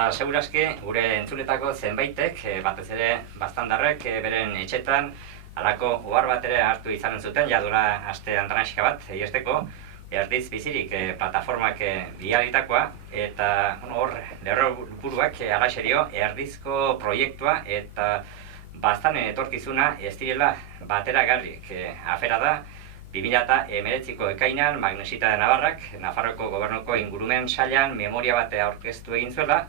Eta segurazki, gure entzuletako zenbaitek, batez ere baztandarrek, beren etxetan, halako ohar bat ere hartu izanen zuten, jadura aste andranaxika bat, egesteko, erdiz bizirik plataformak bialitakoa, eta hor, lerroburuak alaxerio erdizko proiektua eta baztanen etorkizuna ez direla batera garrik. Afera da, 2019ko ekainan Magnesita de Navarrak, Nafarroko gobernuko ingurumen sailan memoria bat aurkeztu egin zuela,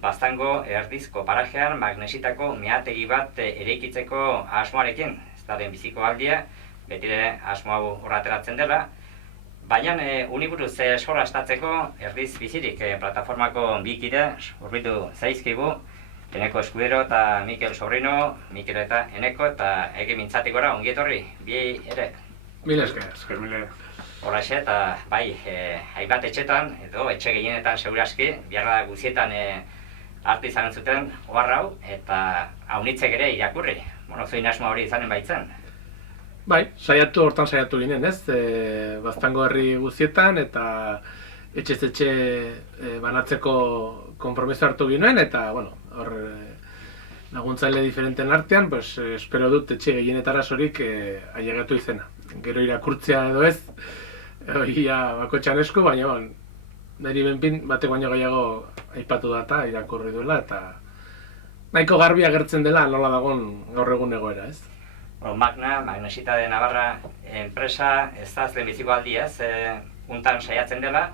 baztango erdizko parajean Magnesitako meategi bat eraikitzeko asmoarekin. Ez da den biziko aldia, betire asmo hau horrateratzen dela, baina uniburuz sorastatzeko erdiz bizirik plataformako bikide urbitu zaizkigu, Eneko Eskudero eta Mikel Sobrino, Mikel eta Eneko eta Ege Mintzatikora ongietorri, bi ere. Mila esker, mila. Horraxe eta bai, hainbat etxetan, edo etxe gehienetan segurazki, biharra guzietan hartu izanen zuten ohar hau, eta haunitzek ere irakurri. Zoin asmoa hori izanen baitzen. Bai, hortan saiatu ginen, ez? Baztango herri guzietan eta etxez etxe banatzeko konpromiso hartu ginen, eta, hor laguntzaile diferenten artean, espero dut etxe gehienetara sorik ailegatu izena. Gero irakurtzea edo ez, ia bakotxan esku, baina niri benpin batek baino gehiago aipatu data irakurri duela, eta nahiko garbi agertzen dela nola dagon gaur egun egoera, ez? Magnesita de Navarra enpresa ez da lehenbiziko aldiaz, untan saiatzen dela,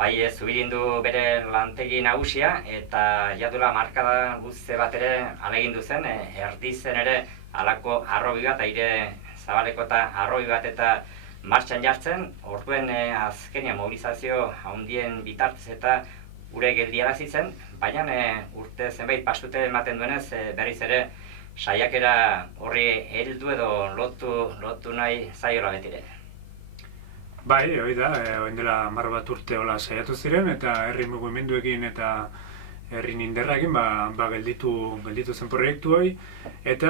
bai zubirindu bere lantegi nagusia, eta jadula markada luze bat ere alegindu zen, erdizen ere halako arrobi bat, aire zabaleko eta arrobi bat eta martxan jartzen, orduen azkenia mobilizazio handien bitartez eta gure geldiarazi zen, baina urte zenbait pastute ematen duenez berriz ere saiakera horri heldu edo lotu nahi zaiola betire. Bai, hori da, orain dela 10 bat urte hola saiatu ziren, eta herri mugimenduekin eta herri indarrarekin gelditu zen proiektu hori, eta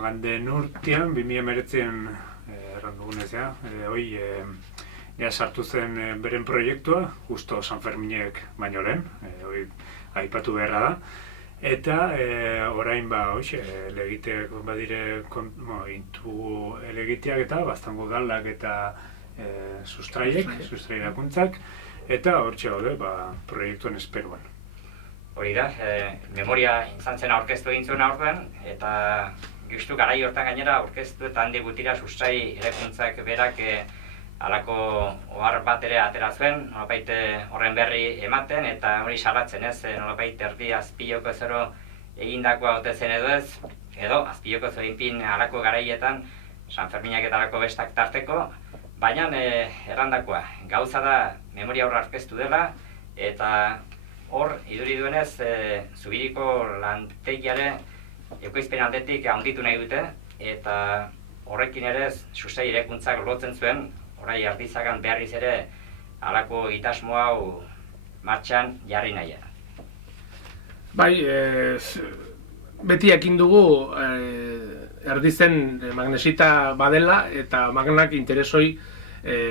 ganden urtean, 2019an erran dugunez, hori sartu zen beren proiektua, justo San Ferminek baino lehen, hori aipatu beharra da. Eta orain legiteak badire intu legiteak eta baztango udalak eta sustrairakuntzak, eta hortxe gaude proiektuen esperuan. Hori da, memoria izan zen aurkeztu egin zuen aurduan, eta justu garai hortan gainera aurkeztu eta handi gutira sustrai erakuntzak berak halako ohar bat ere atera zuen, nolapait horren berri ematen eta hori salatzen ez, nolapait erdi azpiloko zero egindakoa ote zen edo ez, edo azpiloko zoinpin halako garaietan San Ferminak eta halako bestak tarteko, baina errandakoa, gauza da memoria horra aurkeztu dela, eta hor, iduri duenez, zubiriko lantegiare ekoizpen aldetik handitu nahi dute, eta horrekin ere sustrai erakuntzak lotzen zuen, orai ardizagan beharriz ere halako itasmo hau martxan jarri nahian. Bai, beti jakin dugu erdizen Magnesita badela eta Magnak interesoi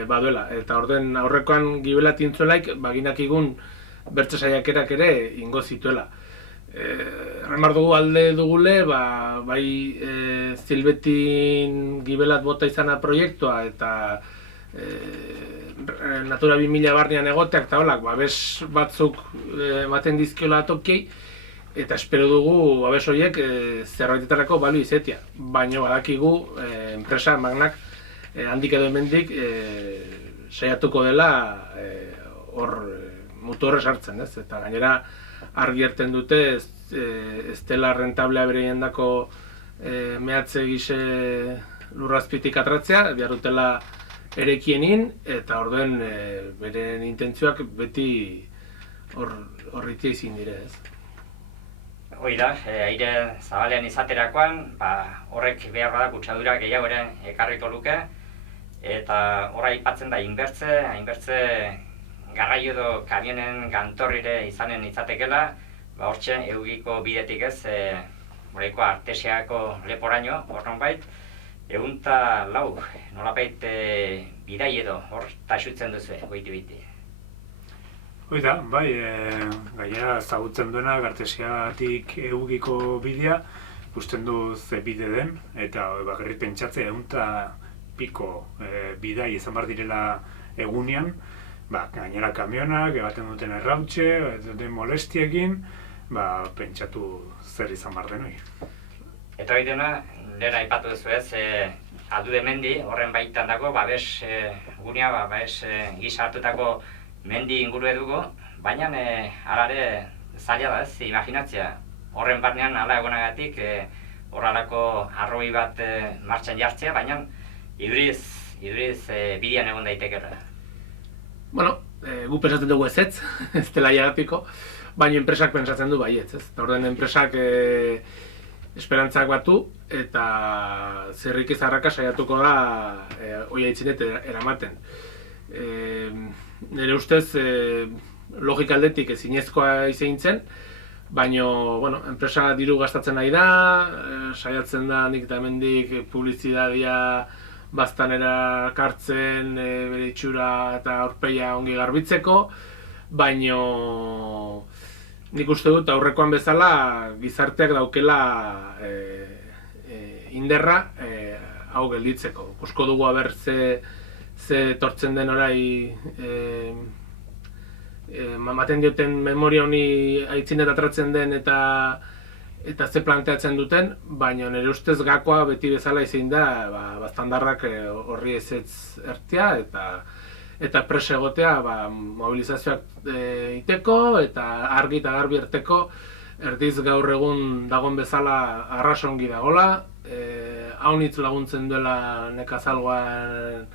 baduela. Eta orden aurrekoan gibela tintzuelaik baginakigun bertze saiakerak ere ingo zituela. Erramar dugu alde dugule, bai Zilbetin gibelat bota izana proiektua eta Natura 2000 barnean egoteak eta holak, babes batzuk ematen dizkiola tokiei, eta espero dugu babes horiek zerbaitetarako balio izatea. Baina badakigu enpresa Magnak handik edo hemendik saiatuko dela hor mutu horre sartzen, ez? Eta gainera argi erten dute ez dela rentablea bereien dako mehatze gise lurrazpitik atratzea, behar dutela erekienin, eta orduen beren intentzioak beti horritia izin dire, ez? Hoi da, aire zabalean izaterakoan, horrek behar da kutsadura gehiago ere ekarriko luke, eta horra aipatzen da hainbertze garraio edo kamionen gantorrire izanen itzatekela, hortxe eugiko bidetik ez, horreiko artesiako leporaino, horren bait, 104 nolapait bidai edo hor taxutzen duzu, goiti. Hoi da, bai, gainera ezagutzen duena Gartesiatik Eugiko bidea, ikusten du ze bide den, eta bakarrik pentsatzea ehunta piko bidai izan behar direla egunean, gainera kamionak, egaten duten errautxe, duten molestiekin, pentsatu zer izan behar den hori. Eta hori dena, lehen aipatu duzu ez, Aldude mendi, horren baitan dago, babes gunea, babes gisa hartutako mendi ingurue dugu, baina alare zaila da ez, imaginatzea. Horren barnean ala egonagatik horrelako arroi bat martxan jartzea, baina iduriz bidean egon daitekera. Bueno, gu pensatzen dugu ez dela jagatiko, baina enpresak pensatzen du baietz, ez? Orden enpresak esperantzak batu eta zerrik izarraka saiatuko da hoi aitzinet eramaten. Nire ustez logika aldetik ezinezkoa izan zen, baina enpresa diru gastatzen nahi da, saiatzen da nik eta hemendik publizitatea baztanera kartzen bere itxura eta aurpegia ongi garbitzeko, baina nik uste dut aurrekoan bezala gizarteak daukela inderra hau gelditzeko. Ikusko dugu aber ze tortzen den orai ematen dioten memoria honi aitzinet atratzen den eta ze planteatzen duten, baina nire ustez gakoa beti bezala izan da baztandarrak horri ezetz ertea eta presa egotea mobilizazioak iteko eta argi eta garbi erteko erdiz gaur egun dagoen bezala arrasongi dagola, haunitz laguntzen duela nekazalgoan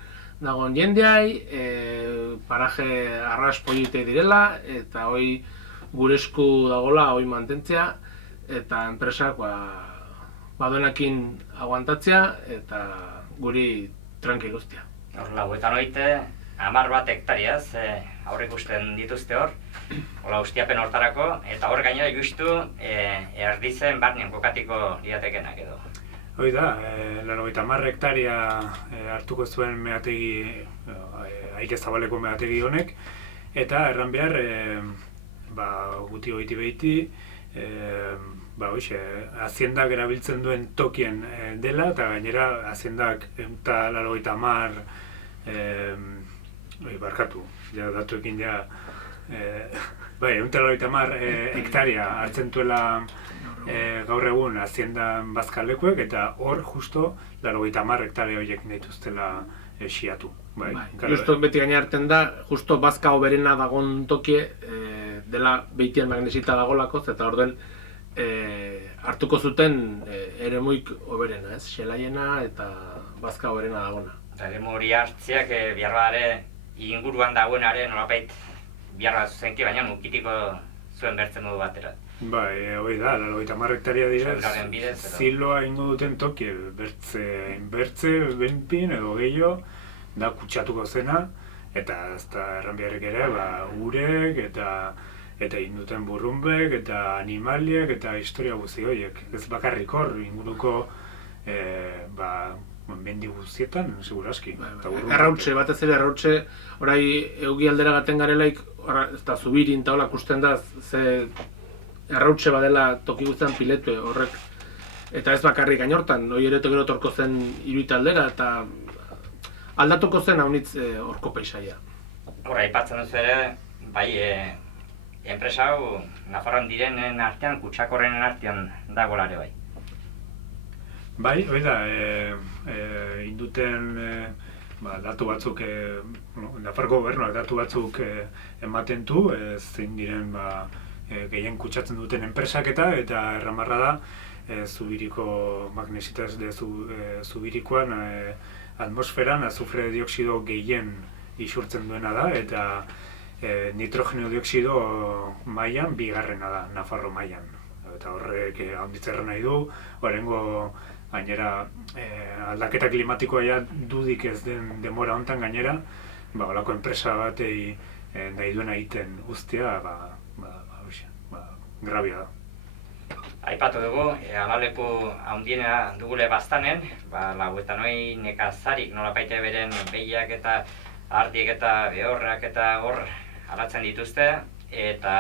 dagoen jendeai, paraje arras politei direla eta hoi gure esku dagola hoi mantentzea eta enpresak baduenakin aguantatzea eta guri tranquil ustea. Hor lauetan oite, 10 hektariaz aurre ikusten dituzte hor, hola ustiapen hortarako, eta hor gainera justu erdizen barnean kokatiko liatekenak edo. Hoi da, 10 hektaria hartuko zuen meategi, Aike Zabaleko meategi honek, eta erran behar, guti goiti behiti, haziendak erabiltzen duen tokien dela, eta gainera haziendak 180 barkatu, datuekin 180 hektaria hartzen duela gaur egun haziendan bazkalekuek, eta hor justo 80 hektaria horiek dituztela xiatu. Justo beti gaina hartzen da, justo bazka hoberena dagoen tokie dela behitian magnesita dagolakoz, eta orden hartuko zuten eremuik hoberena, ez? Xelaiena eta bazka hoberena dagona. Eta eremu hori hartziak biarbadare inguruan dagoenaren nolapait biarra zuzenki, baina ukitiko zuen bertzen modu batera. Hoi da, 80 hektaria dira, ziloa ingo duten toki, bertze, benpin edo gehiago, da kutsatuko zena, eta ez da erran beharrik ere, urek, eta induten burrumbek, eta animaliek, eta historia guzi horiek. Ez bakarrik hor, inguruko, mendi guztietan, seguraski. Errautxe, batez ere errautxe, orai eugi aldera gaten garelaik, ez da zubirin eta hola kusten da, ze errautxe badela toki guztian piletu horrek. Eta ez bakarrik gainortan, hori ere gero torko zen iruita aldera, eta aldatuko zen haunitz horko paisaia. Horra, aipatzen duzu ere, bai, enpresa hau Nafarroan direnen artean, kutsakorrenen artean dagolare bai. Bai, hori da, induten datu batzuk, Nafarroko gobernuak datu batzuk ematen du, zein diren gehien kutsatzen duten enpresak eta erramarra da, zubiriko magnesitaz de zubirikoan atmosferan azufre dioxido gehien isurtzen duena da, eta nitrogenio dioxido mailan bigarrena da, Nafarro mailan. Eta horrek handitzerra nahi du, horrengo gainera aldaketa klimatikoa dudik ez den demora hontan gainera, holako enpresa batei nahi duena egiten guztia, grabia da. Aipatu dugu, alaleku handiena dugule baztanen, lauetan hori nekazarik nolapaite beren behiak eta ardiek eta behorrak eta hor alatzen dituzte, eta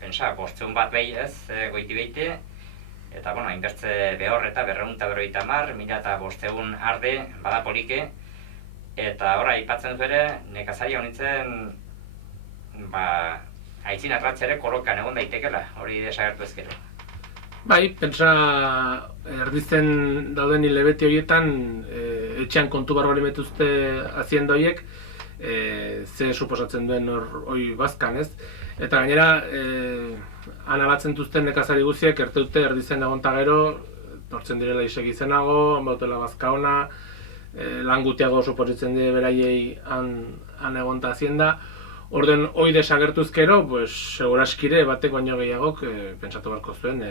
pentsa, 500 bat behi ez, goiti behiti, eta, bueno, hainbertze behor eta 250, 1500 arde bada poliki, eta horra, aipatzen dut ere, nekazari honitzen, aitzin atratzere kolokan egon daitekela, hori desagertu ezkero. Bai, pentsa erdizten dauden hilabete horietan etxean kontu barbari metuzte hazienda horiek ze suposatzen duen hori bazkan, ez? Eta gainera, analatzen duzten nekazari guziek erteute erdizen egonta gero, tortzen direla isegi zenago, bautela bazka ona, lan gutiago suposatzen dire beraiei han egonta hazienda. Orden hori desagertuzkero, pues, seguraskire batek baino gehiagok pentsatu beharko zuen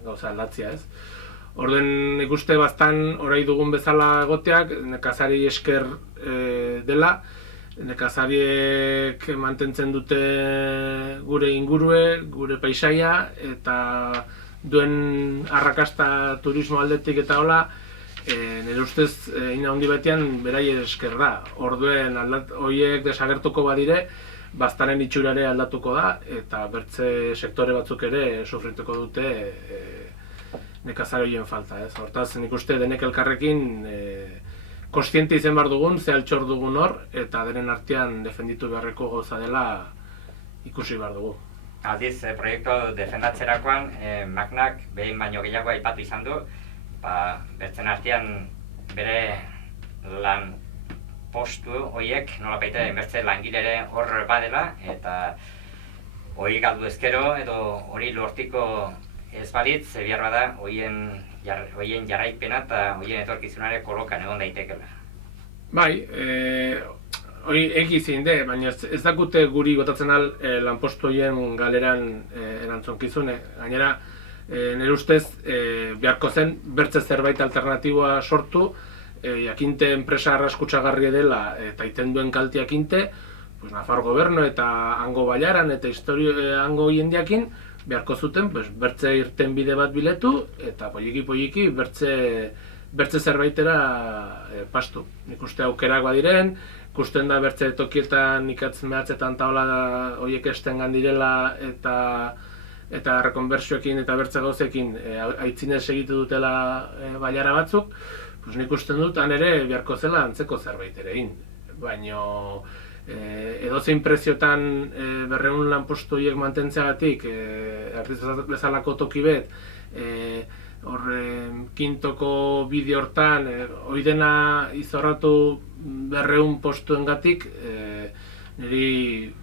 gauza aldatzia, ez? Orden ikuste bastan orai dugun bezala egoteak nekazari esker dela, nekazariek mantentzen dute gure ingurue, gure paisaia, eta duen arrakasta turismo aldetik eta hola, nire ustez ina handi batean beraien esker da. Orduen horiek desagertuko badire, baztaren itxurare aldatuko da, eta bertze sektore batzuk ere sufrituko dute nekazari horien falta, ez? Hortaz, nik uste denek elkarrekin kontziente izan behar dugun, ze altxor dugun hor, eta denen artean defenditu beharreko gauza dela ikusi behar dugu. Aldiz, proiektu defendatzerakoan, Magnak behin baino gehiago aipatu izan du, bertzen artean bere lan postu horiek, nolabaite bertze langilere hor badela, eta hori galdu ezkero edo hori lortiko ez balitz, behar bada horien jarraipena eta horien etorkizunare kolokan egon daitekela. Bai, hori egi zein de, baina ez dakute guri gotatzen al lanpostu horien galeran erantzunkizune. Gainera, nire ustez, beharko zen bertze zerbait alternatiboa sortu, jakinte enpresa arraskutsagarri dela eta iten duen kalti jakinte, Nafar gobernu eta hango bailaran eta hango jendeakin beharko zuten bertze irten bide bat biletu eta poliki bertze zerbaitera pastu. Nik uste aukerak badiren, ikusten da bertze tokietan ikatzen behatzetan taola horiek estengan direla eta rekonbertsioekin eta bertze gauzekin aitzinez egitu dutela bailara batzuk, nik usten dut han ere beharko zela antzeko zerbait ere egin. Baina edozein preziotan 200 lanpostu horiek mantentzeagatik erdiz bezalako toki bet kintoko bide hortan hori dena izorratu 200 postuengatik niri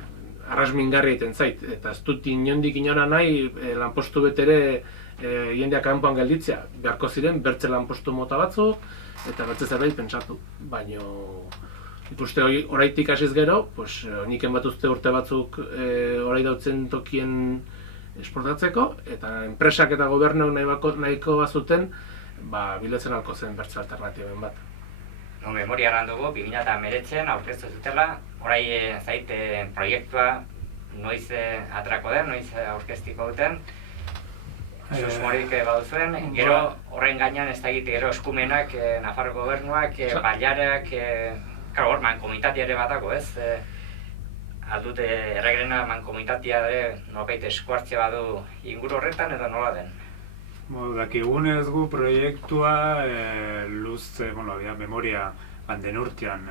arrasmingarri egiten zait, eta ez dut inondik inora nahi lanpostu betere jendeak kanpoan gelditzea. Beharko ziren bertze lanpostu mota batzuk eta bertze zerbait pentsatu, baina ikuste oraitik hasiz gero, niken batuzte urte batzuk orai dautzen tokien esportatzeko, eta enpresak eta gobernu nahiko bazuten, bilatzen alko zen bertze alternatiben bat. Memoriaran dugu, 2019an aurkeztu zutela, orai zaite proiektua noiz atrako den, noiz aurkeztiko duten, susmorik baduzuen, gero horren gainean ez da egite gero eskumenak, Nafar gobernuak, bailarak, hor mankomitatea ere batako, ez? Aldute erregrena mankomitatea ere nolabait eskuartzea badu inguru horretan edo nola den? Dakigunez gu proiektua luze, memoria handen urtean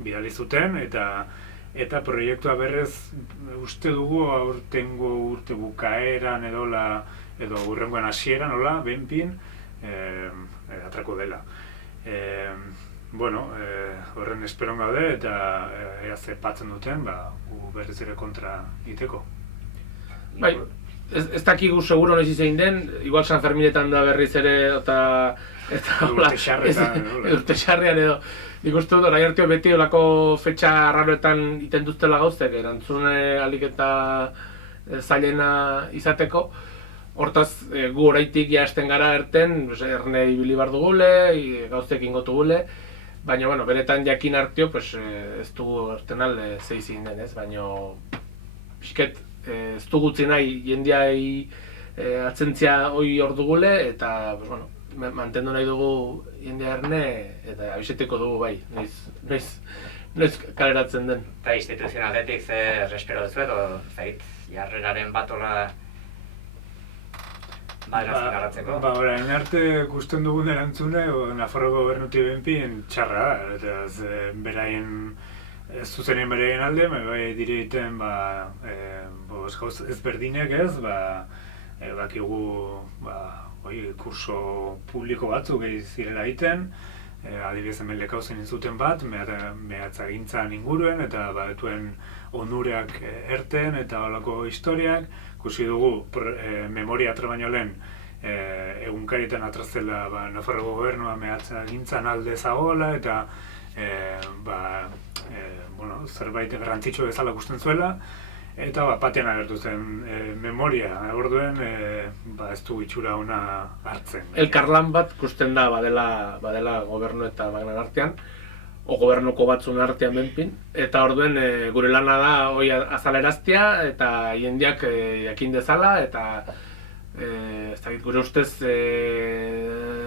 bidali zuten eta proiektua berrez uste dugu aurtengo urte bukaeran edo hurrengoan hasieran benpin atrako dela. Horren esperon gaude eta ea zepatzen duten, gu berriz ere kontra iteko. Bai, ez dakigu seguro noiz izan den, igual San Ferminetan da berriz ere eta urte xarrean edo. Nik uste dut, orai hartio beti olako fetxa arraroetan iten duztela gauzek, erantzune alik eta zailena izateko. Hortaz, gu oraitik jaesten gara erten, erne ibili bar dugule, gauzek ingotu gule, baina, beretan jakin hartio, ez dugu erten alde zeizin den, ez? Baina, pixket, ez dugutzi nahi jendeai atzentzia hoi hor dugule, eta, mantendu nahi dugu jendea erne, eta abizeteko dugu bai, noiz noiz kaleratzen den. Eta instituzionaletik zer espero duzu edo zait, jarreraren batola baderazten garratzeko? Orain arte gusten dugun erantzune, Nafarroko gobernutik benpien txarra da, eta beraien ez zuzenien beraien alde, bai dire egiten gauz ezberdinek ez, bakigu kurso publiko batzuk zirela egiten, adibidez hemen lekauzen zuten bat, mehatzagintzan inguruen eta badetuen onureak erten eta holako historiak. Ikusi dugu memoria atra baino lehen egunkarietan atrazela Nafarroko gobernua mehatzagintzan alde zagoela eta zerbait garrantzitsu bezala ikusten zuela eta batean agertu zen memoria orduen ez du itxura ona hartzen. Elkarlan bat ikusten da badela gobernu eta magnan artean, o gobernuko batzun artean benpin, eta orduen gure lana da hoi azaleraztia eta jendeak jakin dezala eta ez dakit gure ustez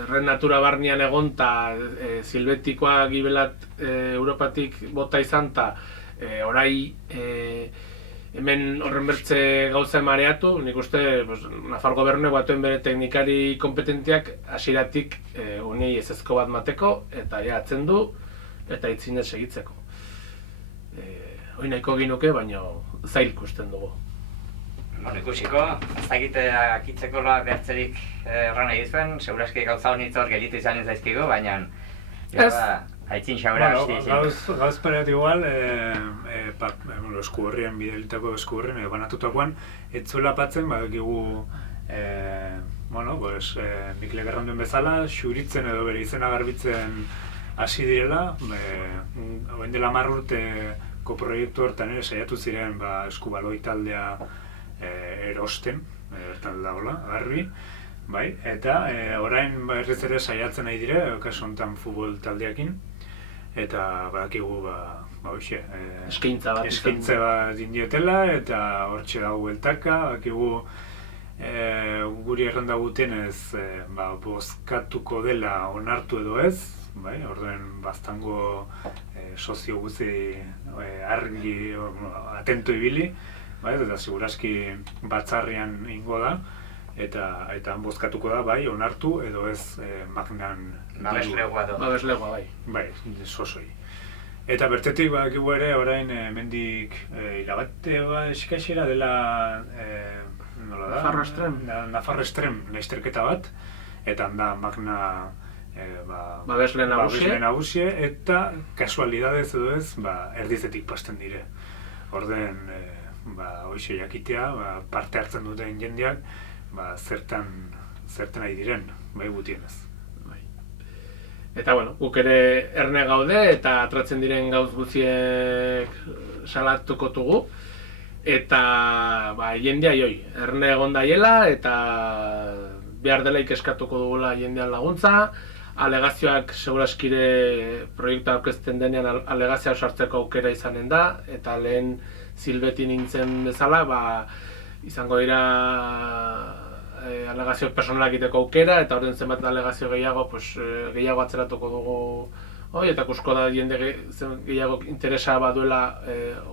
ren natura barnean egon eta silbetikoa gibelat Europatik bota izan eta orai hemen horren bertze gauza mareatu, nik uste Nafar gobernuek batuen bere teknikari kompetentiak hasieratik unei ezezko bat mateko eta ja atzen du eta itzinez segitzeko. Hoi nahiko ginuke, baina zail ikusten dugu. Ikusiko, ez dakite akitzeko behartzerik erran nahi dizuen, segurazki gauza honitzor gelitu izan ez daizkigu, baina haitzin xaura hasti izin. Gauz pareat igual, esku horrian, bidelitako esku horrian, banatutakoan, ez zuela patzen, badakigu Mikle Garranduen bezala, xuritzen edo bere izena garbitzen hasi direla, oen dela 10 urteko proiektu hortan ere saiatu ziren eskubaloi taldea erosten, bertan dagoela, garbi, eta orain berriz ere saiatzen nahi dire, kasu honetan futbol taldeakin, eta badakigu eskaintza bat indiotela, eta hortxe dago bueltaka, badakigu guri erranda gutenez bozkatuko dela onartu edo ez, orduen baztango sozio guzti argi, atento ibili, eta segurazki batzarrian ingo da, eta bozkatuko da, onartu edo ez magnan babeslegoa do. Babeslegoa, sozoi. Eta bertetik badakigu ere, orain mendik irabate eskaxera dela Nafarro Estrem lasterketa bat, eta handa magna babesle nagusie, eta kasualidadez edo ez, erdizetik pasten dire. Orden, hoxe jakitea, parte hartzen duten jendeak, zertan nahi diren, gutienez. Eta guk ere erne gaude eta atratzen diren gauz guztiek salatuko dugu. Eta jendea joi, erne egon daiela eta behar dela ikeskatuko dugula jendean laguntza. Alegazioak seguraskire proiektu aurkezten denean alegazioa sartzeko aukera izanen da, eta lehen Silbeti nintzen bezala, izango dira alegazio personalak egiteko aukera, eta horren zenbat alegazio gehiago atzeratuko dugu eta kusko da jende gehiago interesa baduela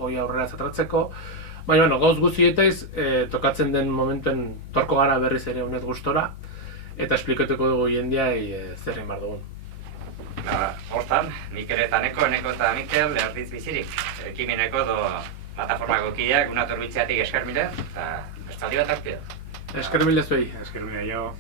hoi aurrera zatratzeko. Baina, gauz guztietaiz, tokatzen den momentuen torko gara berriz ere honet gustora, eta esplikatuko dugu jendeai zer egin behar dugun. Hortan, Mikel eta Eneko eta Mikel erdiz bizirik, ekimeneko do plataformako kideak, unator bitzeatik eskermile, eta bestaldi bat hartzea. Eskermile zuei. Eskermile jo.